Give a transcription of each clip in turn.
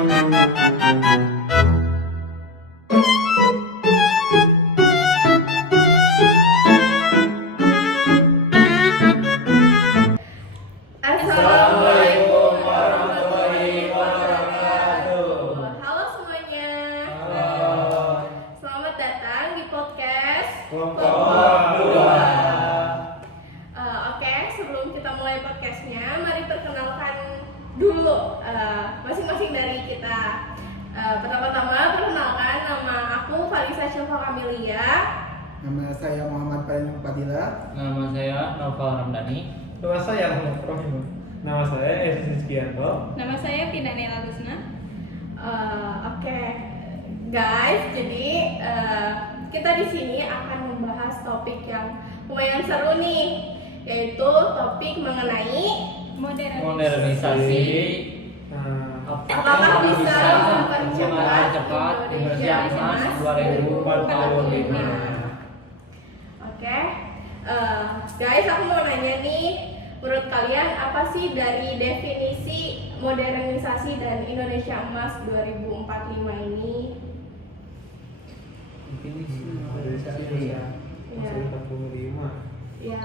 Assalamualaikum warahmatullahi wabarakatuh. Halo semuanya. Selamat datang di podcast Kelompok 2. Oke, sebelum kita mulai podcastnya, mari perkenalkan dulu masing-masing dari kita. Pertama-tama perkenalkan, nama aku Falisa Sylva Camelia. Nama saya Muhammad Fadila. Nama saya Noval Ramdhani. Nama saya Ahmad Rohim. Nama saya Esi Rizkianto. Nama saya Tina Nela Gusna. Oke, guys, jadi kita di sini akan membahas topik yang lumayan seru nih, yaitu topik mengenai Modernisasi. apakah bisa mempercepat Indonesia Emas 2045. Oke, guys, aku mau nanya nih, menurut kalian apa sih dari definisi modernisasi dan Indonesia Emas 2045 ini? Modernisasi Indonesia Iya. 45. Ya.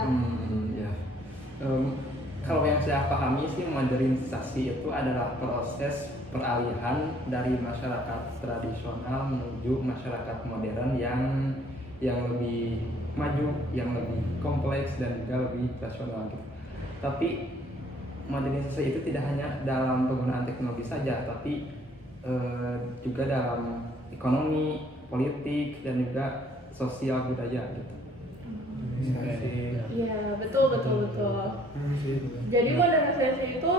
Kalau yang saya pahami sih, modernisasi itu adalah proses peralihan dari masyarakat tradisional menuju masyarakat modern yang lebih maju, yang lebih kompleks dan juga lebih rasional gitu. Tapi modernisasi itu tidak hanya dalam penggunaan teknologi saja, tapi juga dalam ekonomi, politik, dan juga sosial budaya gitu. Iya, betul. Jadi modernisasi itu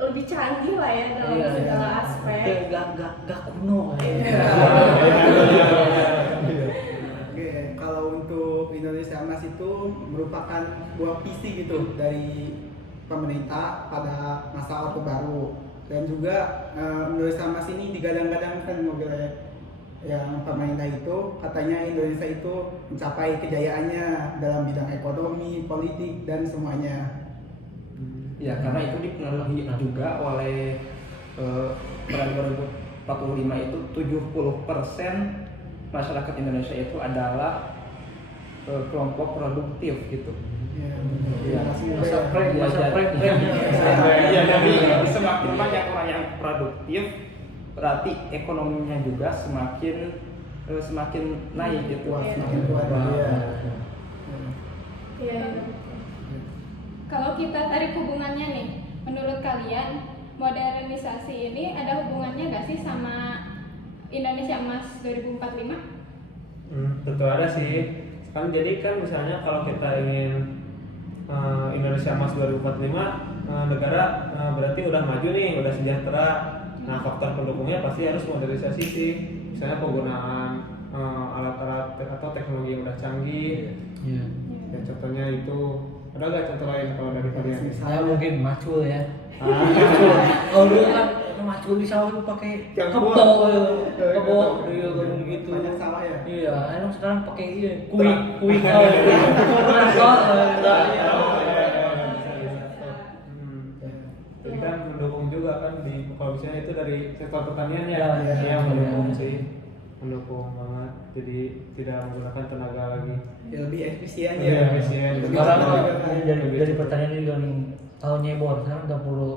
lebih canggih lah ya dalam segala aspek. Gak kuno. Oke, kalau untuk Indonesia Emas itu merupakan buah visi gitu dari pemerintah pada masa Orde Baru, dan juga Indonesia Emas ini digadang-gadangkan yang pemerintah itu katanya Indonesia itu mencapai kejayaannya dalam bidang ekonomi, politik, dan semuanya. Ya, karena itu dipengaruhi juga oleh pada 2045 itu 70% masyarakat Indonesia itu adalah kelompok produktif gitu. Jadi semakin banyak orang yang produktif, berarti ekonominya juga semakin naik gitu. Semakin kuat. Iya. Kalau kita tarik hubungannya nih, menurut kalian modernisasi ini ada hubungannya nggak sih sama Indonesia Emas 2045? Tentu ada sih. Kan jadi kan misalnya kalau kita ingin Indonesia Emas 2045, negara berarti udah maju nih, udah sejahtera. Nah, faktor pendukungnya pasti harus modernisasi sih. Misalnya penggunaan alat-alat atau teknologi yang udah canggih. Iya. Ya, contohnya itu, ada nggak contoh lain kalau dari kalian? Saya mungkin macul ya. Macul. Kalau dulu kan macul di sawah itu pakai kebo gitu. Banyak sawah ya. Iya, emang sekarang pakai kuing. Jadi kan mendukung juga kan kalau misalnya itu dari sektor pertanian ya, Iya. yang mendukung sih, mendukung banget. Jadi tidak menggunakan tenaga lagi. Ya, lebih efisien Iya, ya. efisien. Sekarang Lebih dari cepat. pertanian juga nih tahun nyebor, sekarang nggak perlu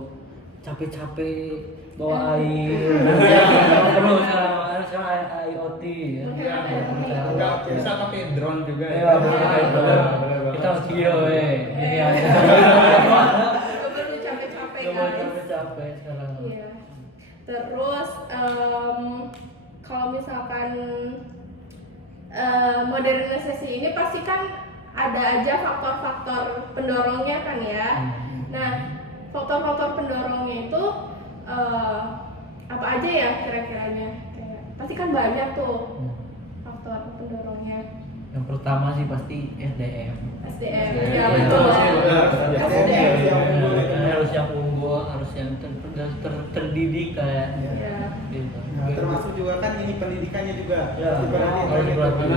capek-capek bawa air. Nggak perlu sekarang IoT ya. Nggak bisa pakai drone juga ya. Iya, pakai drone. Kita harus video ini aja. Gak perlu capek-capek Nggak perlu guys. capek-capek sekarang. Iya. Terus kalau misalkan modernisasi ini pasti kan ada aja faktor-faktor pendorongnya kan ya. Nah, faktor-faktor pendorongnya itu apa aja ya kira-kiranya? Pasti kan banyak tuh faktor pendorongnya. Yang pertama sih pasti SDM. SDM, ya betul. SDM. Harus yang unggul, harus yang terdidik kayak. Ya. Gitu. Nah, termasuk juga kan ini pendidikannya juga. Ya, Diperhatiin harus gitu. diperhatiin.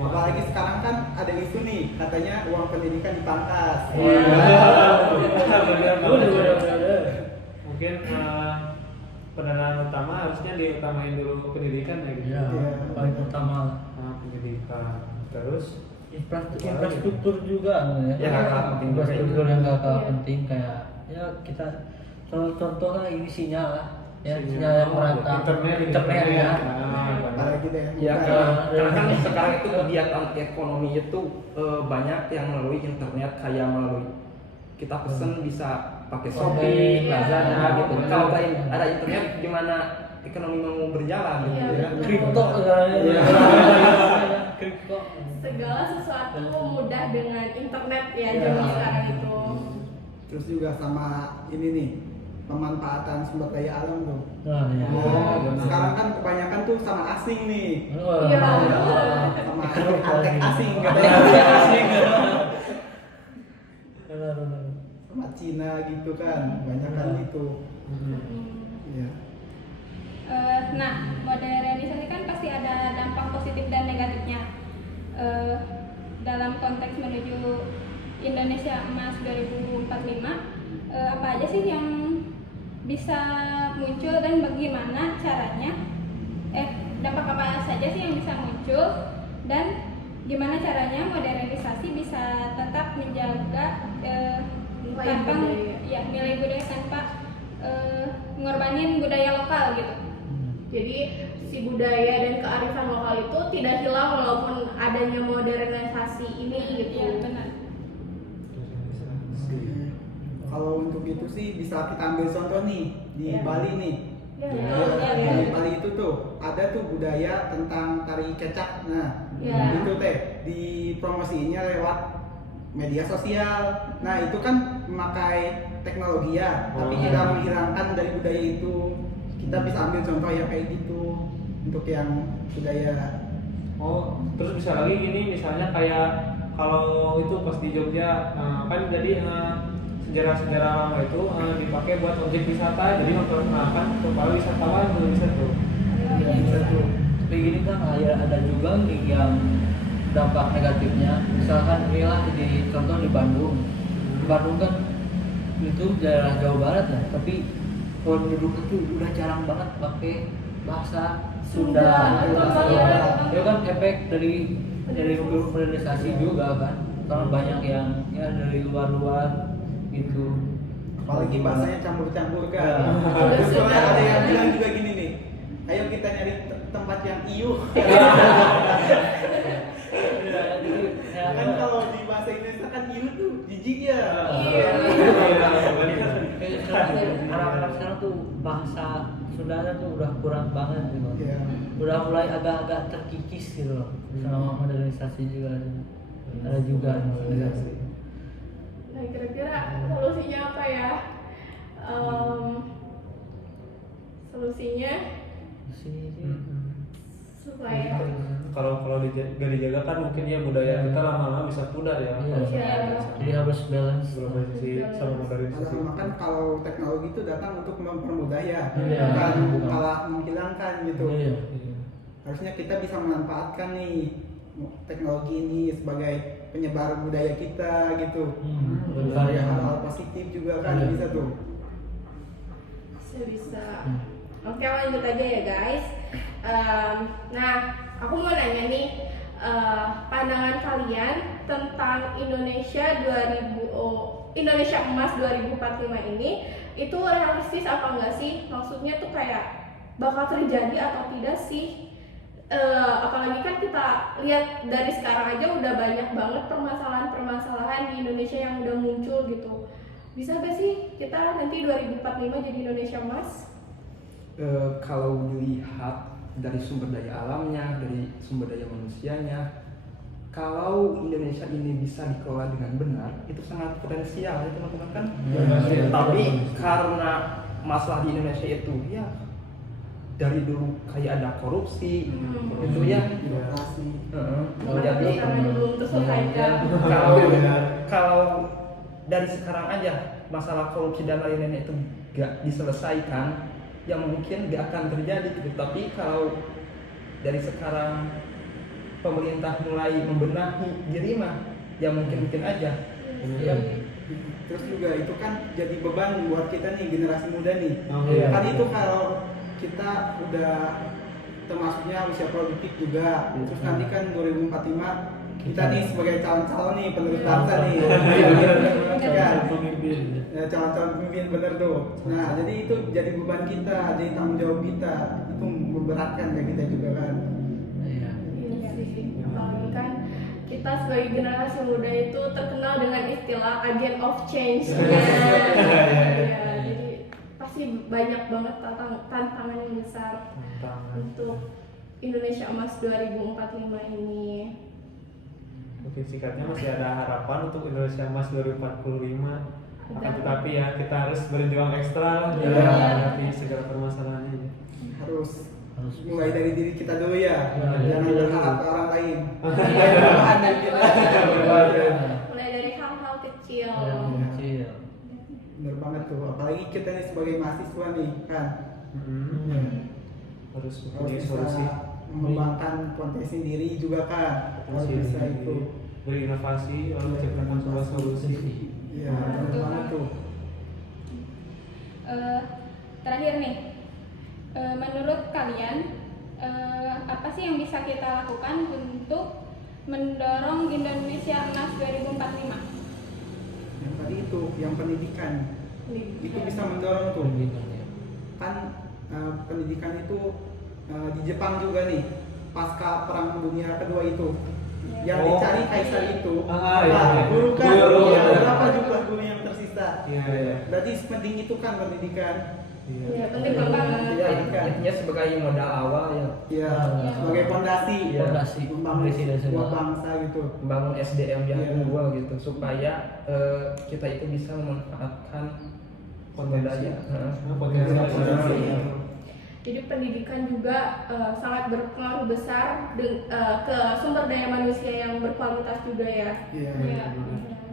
Apalagi sekarang kan ada isu nih, katanya uang pendidikan dipangkas. Iya. mungkin pendanaan utama harusnya diutamain dulu pendidikan ya gitu. Ya, paling utama Pendidikan terus infrastruktur juga Ya, nggak kalah penting juga infrastruktur itu. yang gak kalah Iya. penting kayak ya kita contoh lah ini sinyal lah ya Sinyal, sinyal yang merata internet ya. apalagi deh Ya, bukan- karena kan sekarang itu kegiatan ekonomi itu banyak yang melalui internet, kayak melalui kita pesen bisa pakai Shopee, Iya. Lazada gitu. Iya. Kalau ada internet gimana ekonomi mau berjalan gitu Iya, ya. betul. Kripto segalanya Iya. kripto Segala sesuatu mudah dengan internet ya Iya. zaman sekarang itu. terus juga sama ini nih pemanfaatan sumber daya alam tuh. nah ya Nah, benar. sekarang kan kebanyakan tuh sama asing nih, Iya. sama antek asing Iya, katanya, asing. Benar. sama Cina gitu kan, banyak kan gitu. Ya. Nah, modernisasi kan pasti ada dampak positif dan negatifnya. Dalam konteks menuju Indonesia Emas 2045, apa aja sih yang bisa muncul dan bagaimana caranya? Dampak apa saja sih yang bisa muncul dan gimana caranya modernisasi bisa tetap menjaga Nilai tanpa budaya. ya nilai budaya tanpa ngorbanin budaya lokal gitu. Jadi si budaya dan kearifan lokal itu tidak hilang walaupun adanya modernisasi ini gitu. Iya benar. Kalau untuk itu sih bisa kita ambil contoh nih di Ya. Bali nih. Ya, Iya, betul. iya, Di Bali itu tuh ada tuh budaya tentang tari kecak. Nah, Ya. itu teh dipromosinya lewat media sosial. Nah, itu kan memakai teknologi ya, tapi Oh. tidak menghilangkan dari budaya itu. Kita bisa ambil contoh ya kayak gitu untuk yang budaya. Oh, terus bisa lagi gini, misalnya kayak kalau itu pas di Jogja kan jadi sejarah-sejarah lama itu dipakai buat objek wisata, jadi memperkenalkan kepada wisatawan Indonesia tuh. Ya, bisa tuh. Tapi gini kan ada juga nih yang dampak negatifnya. Misalkan inilah di contoh di Bandung. Di Bandung kan itu daerah Jawa Barat ya, tapi penduduk itu udah jarang banget pakai bahasa Sunda. Sunda. Itu kan efek dari modernisasi juga kan. Karena banyak yang ya dari luar-luar gitu. Apalagi bahasanya campur-campur kan. Ya. Terus soalnya ada yang bilang juga gini nih, ayo kita nyari tempat yang iuh. Kan kalau di bahasa Indonesia kan iuh tuh jijik ya. Iya. Anak-anak sekarang tuh bahasa Sundanya tuh udah kurang banget gitu. Iya. Udah mulai agak-agak terkikis gitu loh. Sama modernisasi juga ada juga modernisasi. Nah, kira-kira solusinya apa ya? Solusinya Sini sih. supaya Kalau gak dijaga kan mungkin ya budaya kita lama-lama bisa pudar ya. Iya. Kalau Iya. Jadi harus balance. globalisasi sama modernisasi. Karena kan kalau teknologi itu datang untuk mempermudah ya, Iya. bukan malah menghilangkan gitu. Iya. Harusnya kita bisa memanfaatkan nih teknologi ini sebagai penyebar budaya kita gitu. Benar ya. Hal-hal positif juga kan Iya. bisa tuh. bisa. Oke, lanjut aja ya guys. Nah, aku mau nanya nih, pandangan kalian tentang Indonesia Emas 2045 ini itu realistis apa enggak sih? Maksudnya tuh kayak bakal terjadi atau tidak sih? Apalagi kan kita lihat dari sekarang aja udah banyak banget permasalahan-permasalahan di Indonesia yang udah muncul gitu. Bisa gak sih kita nanti 2045 jadi Indonesia Emas? Kalau dilihat dari sumber daya alamnya, dari sumber daya manusianya, kalau Indonesia ini bisa dikelola dengan benar, itu sangat potensial ya teman-teman kan. Tapi karena masalah di Indonesia itu ya dari dulu kayak ada korupsi, itu ya. Birokrasi. Jadi Karena belum terselesaikan. kalau dari sekarang aja masalah korupsi dan lain-lain itu gak diselesaikan, ya mungkin gak akan terjadi gitu. Tapi kalau dari sekarang pemerintah mulai membenahi diri mah, ya mungkin aja. Iya. Terus juga itu kan jadi beban buat kita nih generasi muda nih. Oh, iya. Kan itu kalau kita udah termasuknya usia produktif juga. Terus nanti kan 2045 kita nih sebagai calon-calon nih penerus bangsa nih. Kan? Pemimpin. Ya, calon-calon pemimpin bener tuh. Nah, jadi itu jadi beban kita, jadi tanggung jawab kita. Itu memberatkan kayak kita juga kan. Iya. Iya sih, apalagi kan kita sebagai generasi muda itu terkenal dengan istilah agent of change. Ya, jadi pasti banyak banget tantangan yang besar untuk Indonesia Emas 2045 ini. Mungkin singkatnya masih ada harapan untuk Indonesia Emas 2045. Akan tetapi ya kita harus berjuang ekstra dalam Iya. menghadapi segala permasalahannya. Harus Harus mulai dari diri kita dulu ya. Ya, Jangan iya. berharap ke orang lain. Perubahan dari kita. Mulai dari hal-hal kecil. Yang kecil. Bener banget tuh. Apalagi kita nih sebagai mahasiswa nih kan. Harus Harus mempunyai bisa solusi, mengembangkan potensi diri juga kan. Harus bisa itu. berinovasi lalu menciptakan sebuah solusi. Iya, bener banget tuh. Terakhir nih, menurut kalian apa sih yang bisa kita lakukan untuk mendorong Indonesia Emas 2045? Yang tadi itu, yang pendidikan. Itu bisa mendorong tuh. Pendidikan ya. Kan pendidikan itu di Jepang juga nih pasca perang dunia kedua itu yang Oh. dicari kaisar itu Iya. guru kan Guru, ya, iya. berapa jumlah guru yang tersisa. Iya. Berarti penting itu kan pendidikan. Iya, penting banget. Iya, Ya, kan. intinya sebagai modal awal ya, Ya, Iya. sebagai fondasi Fondasi. membangun Fondasi nasional. sebuah bangsa gitu. membangun SDM yang Iya. unggul gitu supaya kita itu bisa memanfaatkan sumber daya. Potensi nasional. Iya. Jadi pendidikan juga sangat berpengaruh besar ke sumber daya manusia yang berkualitas juga ya. Iya. Iya.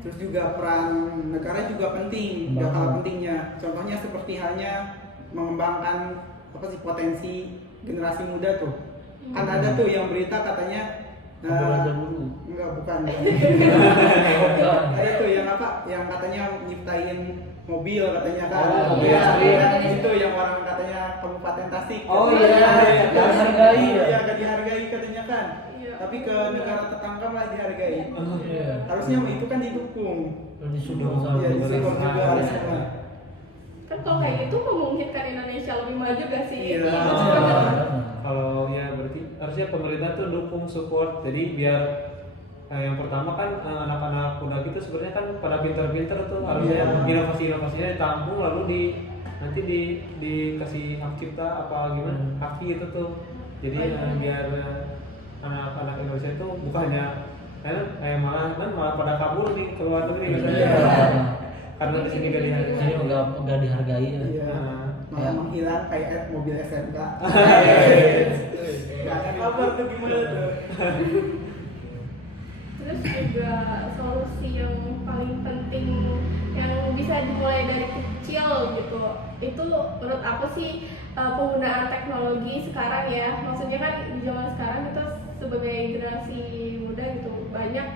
Terus juga peran negara juga penting, gak kalah pentingnya. Contohnya seperti halnya mengembangkan apa sih potensi generasi muda tuh. Kan ada tuh yang berita katanya Kabur aja dulu. enggak bukan. Bukan. Ada tuh yang apa? Yang katanya nyiptain mobil katanya kan. Oh, Iya, iya. kan itu yang orang katanya Kabupaten Tasik. Oh, Katanya, iya. gak Dihargai ya? Iya, gak dihargai katanya kan. Iya. Tapi ke negara tetangga malah dihargai. Iya. Harusnya itu kan didukung. Disudung sama Iya, disupport pemerintah. juga harusnya. Kan kalau kayak gitu memungkinkan Indonesia lebih maju gak sih? Iya. Kalau ya berarti harusnya pemerintah tuh dukung support. Jadi biar yang pertama kan anak-anak muda gitu sebenarnya kan pada pinter-pinter tuh harusnya Iya. inovasi-inovasinya ditampung lalu nanti dikasih hak cipta apa gimana hak gitu tuh. Jadi biar anak-anak Indonesia itu bukannya malah pada kabur nih ke luar negeri katanya. Iya. Karena di sini gak dihargai. Jadi nggak dihargai ya. Iya. Malah menghilang kayak mobil SMK. Gak ada kabar tuh gimana tuh. Terus juga solusi yang paling penting yang bisa dimulai dari kecil gitu. Itu menurut aku sih penggunaan teknologi sekarang ya. Maksudnya kan di zaman sekarang kita sebagai generasi muda gitu banyak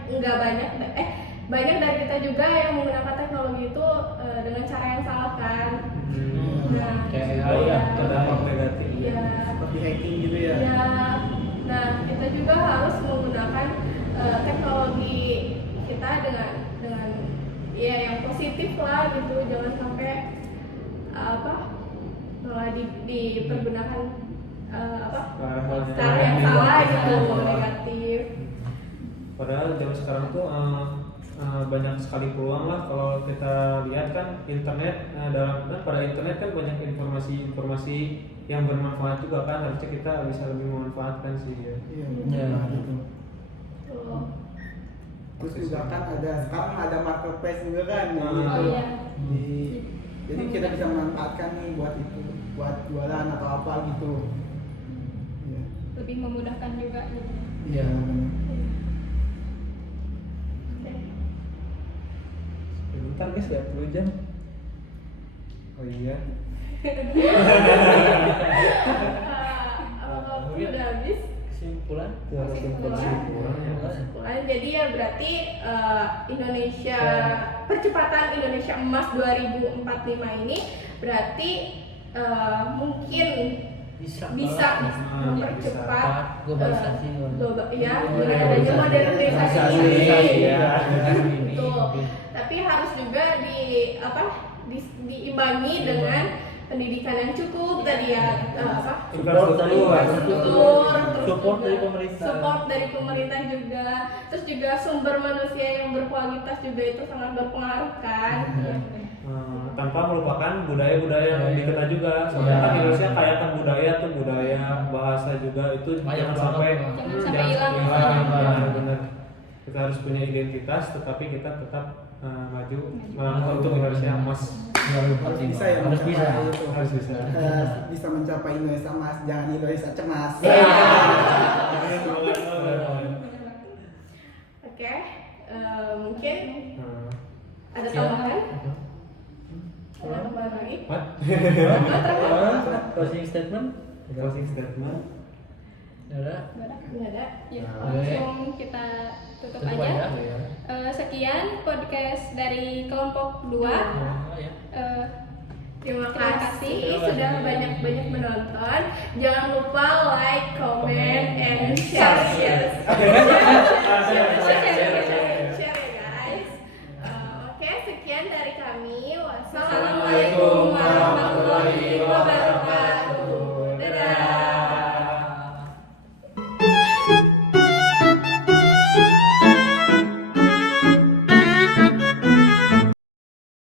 dari kita juga yang menggunakan teknologi itu dengan cara yang salah kan. Nah, Kayak Oh iya, iya. berdampak negatif. Iya. Seperti hacking gitu ya. Ya, nah kita juga harus menggunakan teknologi kita dengan ya yang positif lah gitu, jangan sampai malah dipergunakan cara yang salah gitu, negatif. Padahal zaman sekarang tuh banyak sekali peluang lah kalau kita lihat kan internet pada internet kan banyak informasi yang bermanfaat juga kan, harusnya kita bisa lebih memanfaatkan sih ya. Iya. Iya. Gitu. Tuh. Terus juga kan sekarang ada marketplace juga kan. Oh, gitu. iya. Jadi kita bisa memanfaatkan nih buat jualan atau apa gitu. Iya. Lebih memudahkan juga gitu. Iya. Bentar guys, ya 10 jam. Oh iya. Waktu udah habis. kesimpulan. Kesimpulan, jadi ya berarti Indonesia percepatan Indonesia Emas 2045 ini berarti mungkin bisa mempercepat globalisasi. ya dengan adanya modernisasi ya. Betul. Tapi harus juga diimbangi dengan pendidikan yang cukup tadi ya, Support dari pemerintah. support dari pemerintah juga, terus juga sumber manusia yang berkualitas juga itu sangat berpengaruh kan. Tanpa melupakan budaya-budaya yang dikenal juga. Soalnya kan Indonesia kaya kan budaya tuh, budaya, bahasa juga itu Banyak jangan sampai hilang. benar. Kita harus punya identitas, tetapi kita tetap maju untuk Indonesia Emas. Bisa ya Harus bisa. itu. Harus bisa. Bisa mencapai Indonesia Emas, jangan Indonesia cemas. Oke, mungkin ada tambahan? Ada tambahan lagi? What? Closing statement. Closing statement. Ada. Nggak ada. Ya, Oke. langsung kita tutup aja. Sekian podcast dari kelompok 2. Ya. Terima kasih sudah banyak-banyak menonton. Jangan lupa like, comment, and share.